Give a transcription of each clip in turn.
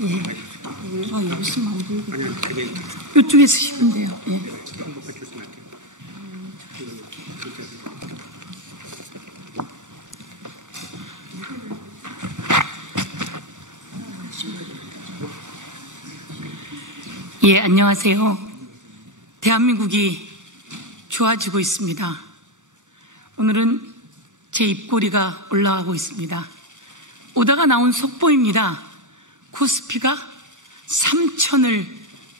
예. 여기 있으면 안 보이고. 아니요, 되게. 이쪽에 쓰시면 돼요. 예. 한번 해주시면 할게요. 예, 안녕하세요. 대한민국이 좋아지고 있습니다. 오늘은 제 입꼬리가 올라가고 있습니다. 오다가 나온 속보입니다. 코스피가 3,000을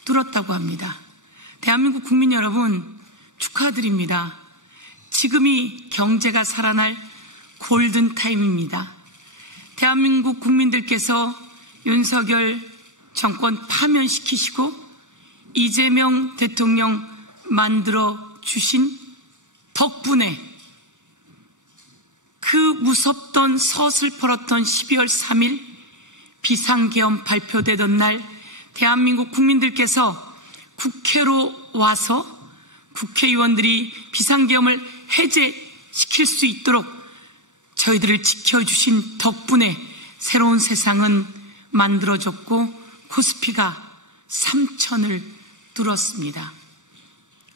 뚫었다고 합니다. 대한민국 국민 여러분, 축하드립니다. 지금이 경제가 살아날 골든타임입니다. 대한민국 국민들께서 윤석열 정권 파면시키시고 이재명 대통령 만들어 주신 덕분에 그 무섭던 서슬퍼렇던 12월 3일 비상계엄 발표되던 날 대한민국 국민들께서 국회로 와서 국회의원들이 비상계엄을 해제시킬 수 있도록 저희들을 지켜주신 덕분에 새로운 세상은 만들어졌고 코스피가 3,000을 뚫었습니다.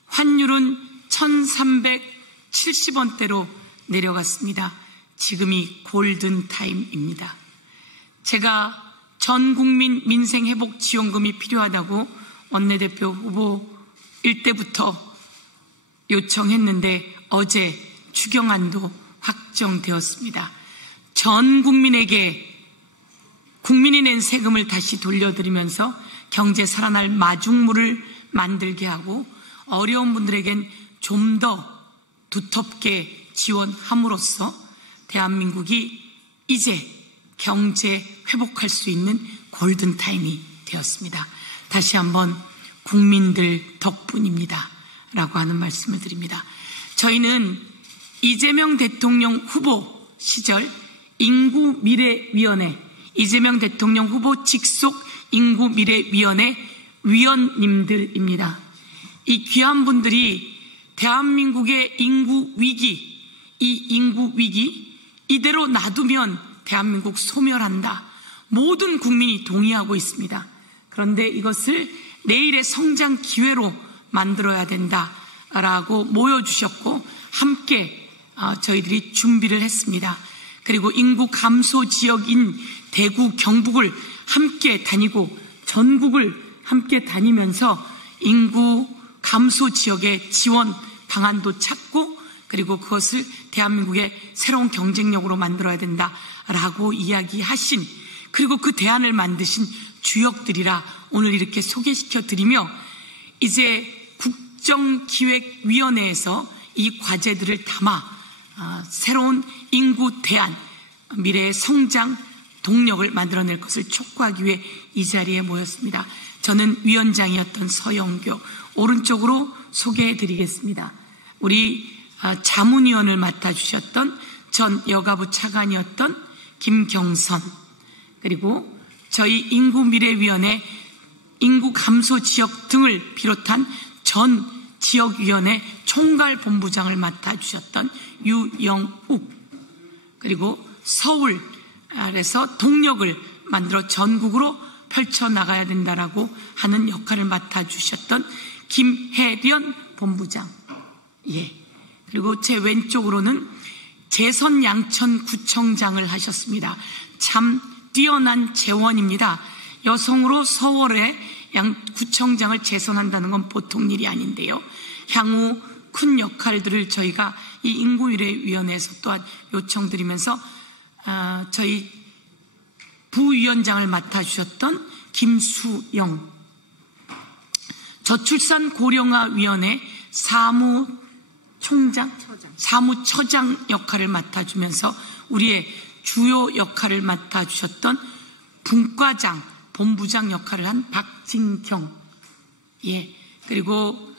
환율은 1,370원대로 내려갔습니다. 지금이 골든타임입니다. 제가 전국민 민생회복지원금이 필요하다고 원내대표 후보일 때부터 요청했는데 어제 추경안도 확정되었습니다. 전 국민에게 국민이 낸 세금을 다시 돌려드리면서 경제 살아날 마중물을 만들게 하고 어려운 분들에겐 좀 더 두텁게 지원함으로써 대한민국이 이제 경제 회복할 수 있는 골든타임이 되었습니다. 다시 한번 국민들 덕분입니다 라고 하는 말씀을 드립니다. 저희는 이재명 대통령 후보 시절 인구미래위원회, 이재명 대통령 후보 직속 인구미래위원회 위원님들입니다. 이 귀한 분들이 대한민국의 인구위기, 이 인구위기 이대로 놔두면 대한민국 소멸한다. 모든 국민이 동의하고 있습니다. 그런데 이것을 내일의 성장 기회로 만들어야 된다라고 모여주셨고 함께 저희들이 준비를 했습니다. 그리고 인구 감소 지역인 대구, 경북을 함께 다니고 전국을 함께 다니면서 인구 감소 지역의 지원 방안도 찾고 그리고 그것을 대한민국의 새로운 경쟁력으로 만들어야 된다라고 이야기하신 그리고 그 대안을 만드신 주역들이라 오늘 이렇게 소개시켜드리며 이제 국정기획위원회에서 이 과제들을 담아 새로운 인구 대안, 미래의 성장 동력을 만들어낼 것을 촉구하기 위해 이 자리에 모였습니다. 저는 위원장이었던 서영교, 오른쪽으로 소개해드리겠습니다. 우리 자문위원을 맡아주셨던 전 여가부 차관이었던 김경선, 그리고 저희 인구미래위원회 인구 감소 지역 등을 비롯한 전 지역위원회 총괄본부장을 맡아주셨던 유영욱, 그리고 서울에서 동력을 만들어 전국으로 펼쳐나가야 된다라고 하는 역할을 맡아주셨던 김혜련 본부장, 예. 그리고 제 왼쪽으로는 재선 양천구청장을 하셨습니다. 참 뛰어난 재원입니다. 여성으로 서울의 구청장을 재선한다는 건 보통 일이 아닌데요. 향후 큰 역할들을 저희가 이 인구미래위원회에서 또한 요청드리면서 저희 부위원장을 맡아주셨던 김수영, 저출산고령화위원회 사무처장 역할을 맡아주면서 우리의 주요 역할을 맡아주셨던 분과장, 본부장 역할을 한 박진경, 예, 그리고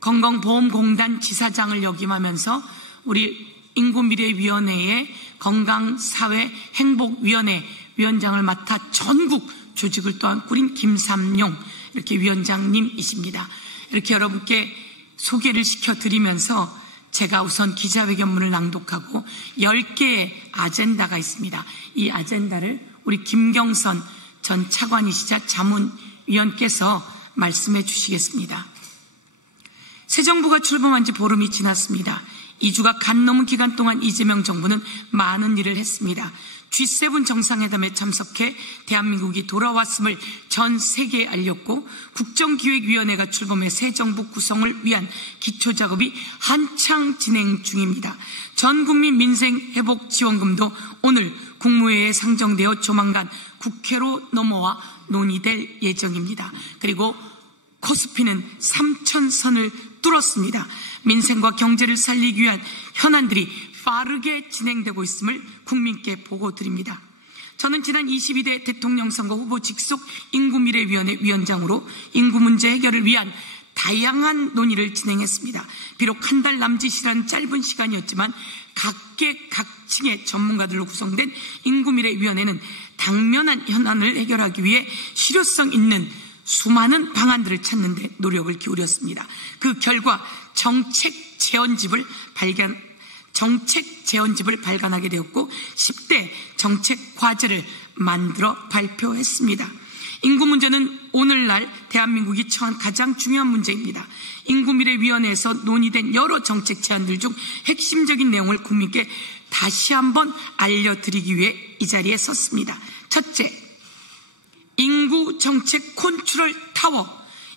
건강보험공단 지사장을 역임하면서 우리 인구미래위원회의 건강사회행복위원회 위원장을 맡아 전국 조직을 또한 꾸린 김삼용 이렇게 위원장님이십니다. 이렇게 여러분께 소개를 시켜드리면서 제가 우선 기자회견문을 낭독하고 10개의 아젠다가 있습니다. 이 아젠다를 우리 김경선 전 차관이시자 자문위원께서 말씀해 주시겠습니다. 새 정부가 출범한 지 보름이 지났습니다. 2주가 간 넘은 기간 동안 이재명 정부는 많은 일을 했습니다. G7 정상회담에 참석해 대한민국이 돌아왔음을 전 세계에 알렸고, 국정기획위원회가 출범해 새 정부 구성을 위한 기초작업이 한창 진행 중입니다. 전국민 민생회복지원금도 오늘 국무회의에 상정되어 조만간 국회로 넘어와 논의될 예정입니다. 그리고 코스피는 3,000선을 뚫었습니다. 민생과 경제를 살리기 위한 현안들이 빠르게 진행되고 있음을 국민께 보고드립니다. 저는 지난 22대 대통령 선거 후보 직속 인구미래위원회 위원장으로 인구 문제 해결을 위한 다양한 논의를 진행했습니다. 비록 한 달 남짓이라는 짧은 시간이었지만 각계각층의 전문가들로 구성된 인구미래위원회는 당면한 현안을 해결하기 위해 실효성 있는 수많은 방안들을 찾는 데 노력을 기울였습니다. 그 결과 정책 재원집을 발간하게 되었고 10대 정책 과제를 만들어 발표했습니다. 인구 문제는 오늘날 대한민국이 처한 가장 중요한 문제입니다. 인구미래위원회에서 논의된 여러 정책 제안들 중 핵심적인 내용을 국민께 다시 한번 알려드리기 위해 이 자리에 섰습니다. 첫째, 인구정책 컨트롤 타워,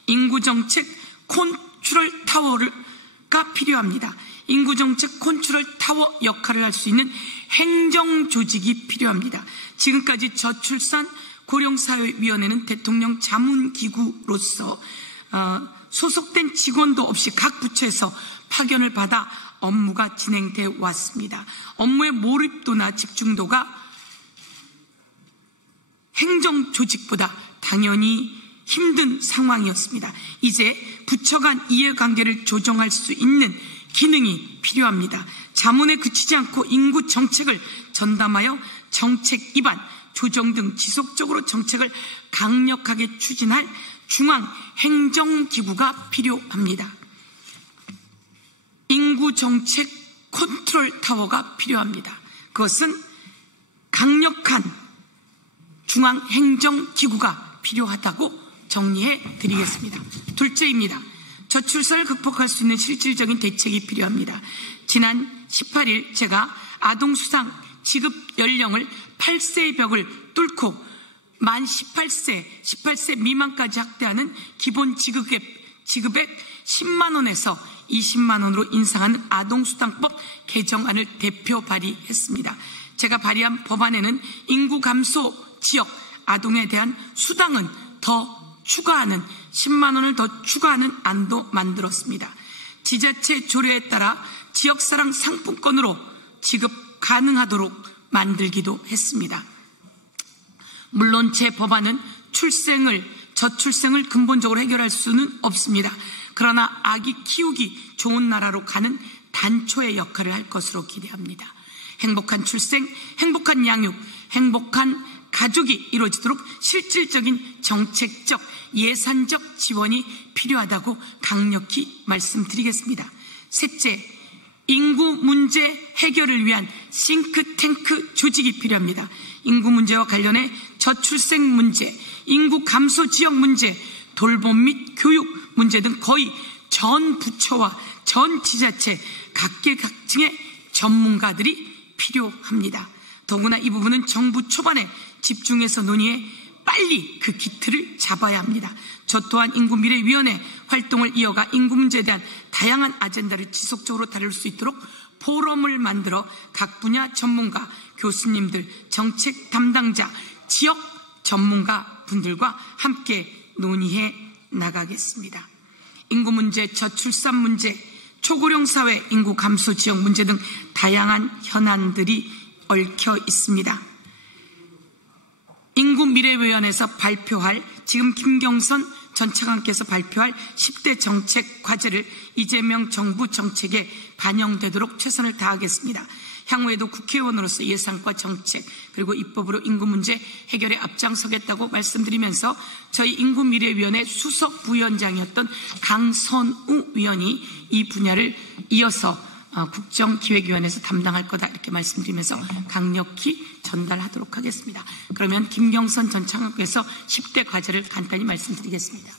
인구정책 컨트롤 타워가 필요합니다. 인구정책 컨트롤 타워 역할을 할 수 있는 행정조직이 필요합니다. 지금까지 저출산 고령사회위원회는 대통령 자문기구로서 소속된 직원도 없이 각 부처에서 파견을 받아 업무가 진행되어 왔습니다. 업무의 몰입도나 집중도가 행정조직보다 당연히 힘든 상황이었습니다. 이제 부처 간 이해관계를 조정할 수 있는 기능이 필요합니다. 자문에 그치지 않고 인구 정책을 전담하여 정책 입안, 조정 등 지속적으로 정책을 강력하게 추진할 중앙행정기구가 필요합니다. 인구정책 컨트롤 타워가 필요합니다. 그것은 강력한 중앙행정기구가 필요하다고 정리해 드리겠습니다. 둘째입니다. 저출산을 극복할 수 있는 실질적인 대책이 필요합니다. 지난 18일 제가 아동수당 지급 연령을 8세의 벽을 뚫고 만 18세 미만까지 확대하는 기본 지급액 10만 원에서 20만 원으로 인상하는 아동수당법 개정안을 대표 발의했습니다. 제가 발의한 법안에는 인구 감소 지역 아동에 대한 수당은 더 추가하는 10만 원을 더 추가하는 안도 만들었습니다. 지자체 조례에 따라 지역사랑 상품권으로 지급 가능하도록 만들기도 했습니다. 물론 제 법안은 저출생을 근본적으로 해결할 수는 없습니다. 그러나 아기 키우기 좋은 나라로 가는 단초의 역할을 할 것으로 기대합니다. 행복한 출생, 행복한 양육, 행복한 가족이 이루어지도록 실질적인 정책적, 예산적 지원이 필요하다고 강력히 말씀드리겠습니다. 셋째, 인구 문제 해결을 위한 싱크탱크 조직이 필요합니다. 인구 문제와 관련해 저출생 문제, 인구 감소 지역 문제, 돌봄 및 교육 문제 등 거의 전 부처와 전 지자체 각계각층의 전문가들이 필요합니다. 더구나 이 부분은 정부 초반에 집중해서 논의해 빨리 그 기틀을 잡아야 합니다. 저 또한 인구미래위원회 활동을 이어가 인구 문제에 대한 다양한 아젠다를 지속적으로 다룰 수 있도록 포럼을 만들어 각 분야 전문가, 교수님들, 정책 담당자, 지역 전문가 분들과 함께 논의해 나가겠습니다. 인구 문제, 저출산 문제, 초고령 사회 인구 감소 지역 문제 등 다양한 현안들이 얽혀 있습니다. 인구미래위원회에서 발표할, 지금 김경선 전 차관께서 발표할 10대 정책 과제를 이재명 정부 정책에 반영되도록 최선을 다하겠습니다. 향후에도 국회의원으로서 예산과 정책 그리고 입법으로 인구 문제 해결에 앞장서겠다고 말씀드리면서 저희 인구미래위원회 수석 부위원장이었던 강선우 위원이 이 분야를 이어서 국정기획위원회에서 담당할 거다 이렇게 말씀드리면서 강력히 전달하도록 하겠습니다. 그러면 김경선 전 차관께서 10대 과제를 간단히 말씀드리겠습니다.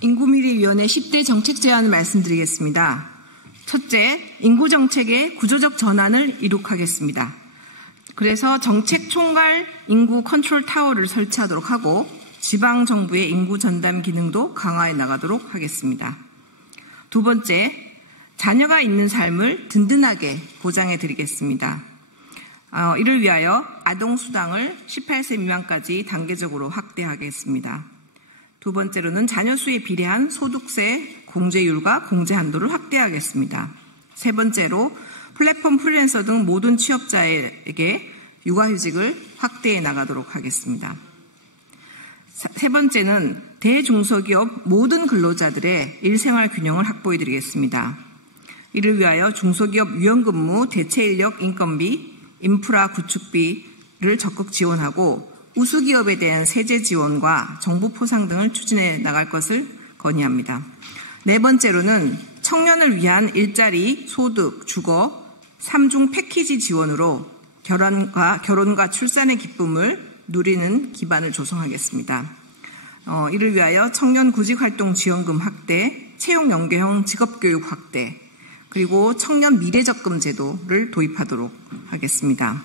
인구미래위원회 10대 정책 제안을 말씀드리겠습니다. 첫째, 인구정책의 구조적 전환을 이룩하겠습니다. 그래서 정책 총괄 인구 컨트롤 타워를 설치하도록 하고 지방정부의 인구 전담 기능도 강화해 나가도록 하겠습니다. 두 번째, 자녀가 있는 삶을 든든하게 보장해 드리겠습니다. 이를 위하여 아동수당을 18세 미만까지 단계적으로 확대하겠습니다. 두 번째로는 자녀 수에 비례한 소득세 공제율과 공제 한도를 확대하겠습니다. 세 번째로 플랫폼 프리랜서 등 모든 취업자에게 육아휴직을 확대해 나가도록 하겠습니다. 세 번째는 대중소기업 모든 근로자들의 일생활 균형을 확보해 드리겠습니다. 이를 위하여 중소기업 유연근무, 대체인력 인건비, 인프라 구축비를 적극 지원하고 우수기업에 대한 세제 지원과 정부 포상 등을 추진해 나갈 것을 건의합니다. 네 번째로는 청년을 위한 일자리, 소득, 주거, 3중 패키지 지원으로 결혼과 출산의 기쁨을 누리는 기반을 조성하겠습니다. 이를 위하여 청년 구직활동 지원금 확대, 채용 연계형 직업교육 확대, 그리고 청년 미래적금 제도를 도입하도록 하겠습니다.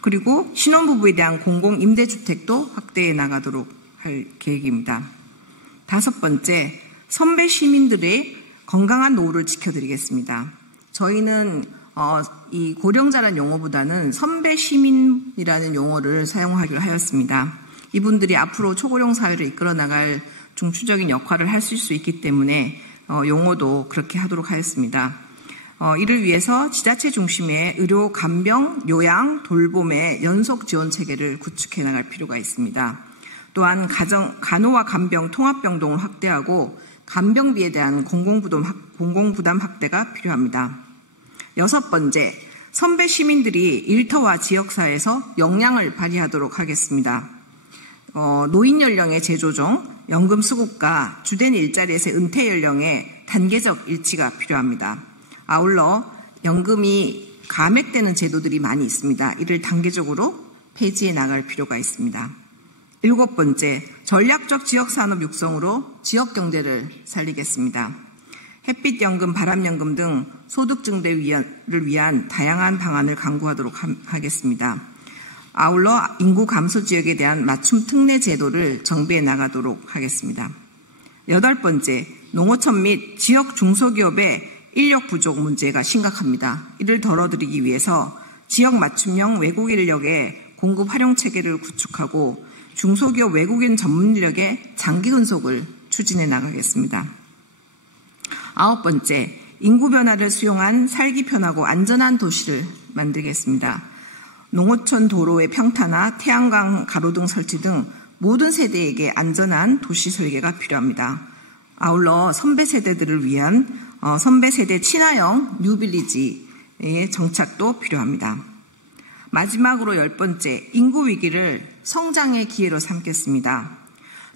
그리고 신혼부부에 대한 공공임대주택도 확대해 나가도록 할 계획입니다. 다섯 번째, 선배 시민들의 건강한 노후를 지켜드리겠습니다. 저희는 이 고령자라는 용어보다는 선배 시민이라는 용어를 사용하기로 하였습니다. 이분들이 앞으로 초고령 사회를 이끌어 나갈 중추적인 역할을 하실 수 있기 때문에 용어도 그렇게 하도록 하였습니다. 이를 위해서 지자체 중심의 의료, 간병, 요양, 돌봄의 연속 지원 체계를 구축해 나갈 필요가 있습니다. 또한 간호와 간병, 통합병동을 확대하고 간병비에 대한 공공부담 확대가 필요합니다. 여섯 번째, 선배 시민들이 일터와 지역사회에서 역량을 발휘하도록 하겠습니다. 노인 연령의 재조정, 연금 수급과 주된 일자리에서의 은퇴 연령의 단계적 일치가 필요합니다. 아울러 연금이 감액되는 제도들이 많이 있습니다. 이를 단계적으로 폐지해 나갈 필요가 있습니다. 일곱 번째, 전략적 지역산업 육성으로 지역경제를 살리겠습니다. 햇빛연금, 바람연금 등 소득 증대를 위한 다양한 방안을 강구하도록 하겠습니다. 아울러 인구 감소 지역에 대한 맞춤 특례 제도를 정비해 나가도록 하겠습니다. 여덟 번째, 농어촌 및 지역 중소기업의 인력 부족 문제가 심각합니다. 이를 덜어드리기 위해서 지역 맞춤형 외국 인력의 공급 활용 체계를 구축하고 중소기업 외국인 전문 인력의 장기 근속을 추진해 나가겠습니다. 아홉 번째, 인구 변화를 수용한 살기 편하고 안전한 도시를 만들겠습니다. 농어촌 도로의 평탄화, 태양광 가로등 설치 등 모든 세대에게 안전한 도시 설계가 필요합니다. 아울러 선배 세대들을 위한 선배 세대 친화형 뉴빌리지의 정착도 필요합니다. 마지막으로 열 번째, 인구 위기를 성장의 기회로 삼겠습니다.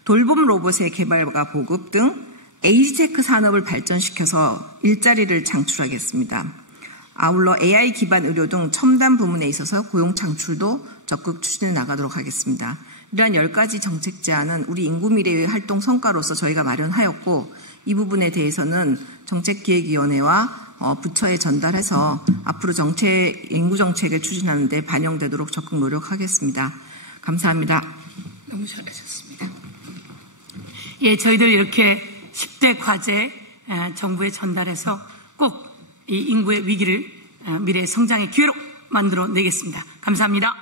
돌봄 로봇의 개발과 보급 등 에이지테크 산업을 발전시켜서 일자리를 창출하겠습니다. 아울러 AI 기반 의료 등 첨단 부문에 있어서 고용 창출도 적극 추진해 나가도록 하겠습니다. 이러한 10가지 정책 제안은 우리 인구미래의 활동 성과로서 저희가 마련하였고 이 부분에 대해서는 정책기획위원회와 부처에 전달해서 앞으로 인구정책을 추진하는 데 반영되도록 적극 노력하겠습니다. 감사합니다. 너무 잘하셨습니다. 예, 저희들 이렇게 10대 과제 정부에 전달해서 꼭 이 인구의 위기를 미래의 성장의 기회로 만들어 내겠습니다. 감사합니다.